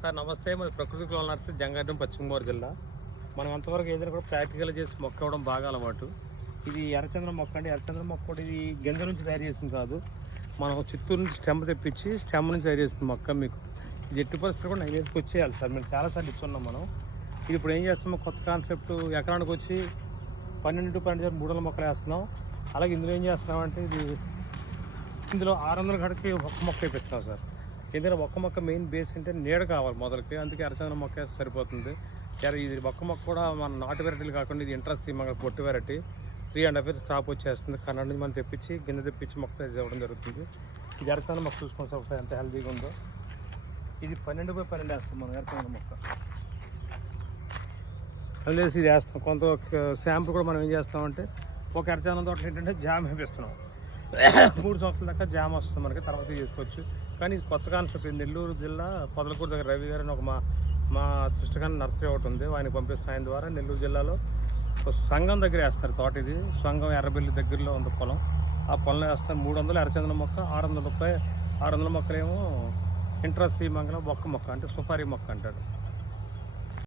Sir నమస్తే. మరి ప్రకృతి కుల నర్సరీ జంగారెడ్డి, పశ్చిమ గోదావరి జిల్లా. మనం అంతవరకు ఏదైనా కూడా ప్రాక్టికల్ చేసి మొక్క ఇవ్వడం బాగా అలవాటు. ఇది ఎర్రచంద్రం మొక్క అండి. ఎర్రచంద్రం మొక్క కూడా ఇది గింజ నుంచి తయారు చేసింది కాదు, మనం చిత్తూరు నుంచి స్టెమ్ తెప్పించి స్టెమ్ నుంచి తయారు చేసిన మొక్క. మీకు ఇది ఎట్టి పరిస్థితులు కూడా 9 ఇయర్స్కి వచ్చేయాలి సార్. మేము చాలాసార్లు ఇస్తున్నాం. మనం ఇది ఇప్పుడు ఏం చేస్తామో కొత్త కాన్సెప్ట్, ఎకరానికి వచ్చి 12 to 12 300 మొక్కలు వేస్తున్నాం. అలాగే ఇందులో ఏం చేస్తున్నామంటే ఇందులో 600 గడకి ఒక్క మొక్క వేపిస్తున్నాం సార్. ఎందుకంటే ఒక్క మొక్క మెయిన్ బేస్ అంటే నీడ కావాలి మొదలకి, అందుకే ఎర్రచంద్రం మొక్క వేస్తే సరిపోతుంది. ఇది ఒక్క మొక్క కూడా మన నాటు వెరైటీలు కాకుండా ఇది ఇంట్రెస్ట్ మన పొట్టు వెరైటీ. 3.5 years క్రాప్ వచ్చేస్తుంది. కన్నడ నుంచి మనం తెప్పించి గిన్నె తెప్పించి మొక్క ఇవ్వడం జరుగుతుంది. ఇది ఎర్రచంద్రం మొక్క చూసుకోండి సార్ ఒకసారి ఎంత హెల్తీగా ఉందో. ఇది 12 by 12 వేస్తాం మనం ఎర్రచంద్రం మొక్క. అల్లేసి ఇది వేస్తాం. కొంత శాంపుల్ కూడా మనం ఏం చేస్తామంటే ఒక ఎర్రచంద్రం తోట ఏంటంటే జామ్ వేపిస్తున్నాం. 3 సంవత్సరాల దాకా జామ్ వస్తుంది మనకి, తర్వాత చేసుకోవచ్చు. కానీ ఇది కొత్త కాన్సెప్ట్. నెల్లూరు జిల్లా పొదలకూరు దగ్గర రవి గారు అని ఒక మా సిస్టర్ గారి నర్సరీ ఒకటి ఉంది, ఆయనకి పంపిస్తాను. ఆయన ద్వారా నెల్లూరు జిల్లాలో సంఘం దగ్గర వేస్తారు తోట. ఇది సంఘం ఎర్రబెల్లి దగ్గరలో ఉంది పొలం. ఆ పొలంలో వేస్తారు. 300 ఎర్రచంద్రం మొక్క, 600 మొక్కలేమో ఇంట్రెస్ట్ మంగళం ఒక్క మొక్క అంటే సుఫారీ మొక్క అంటాడు.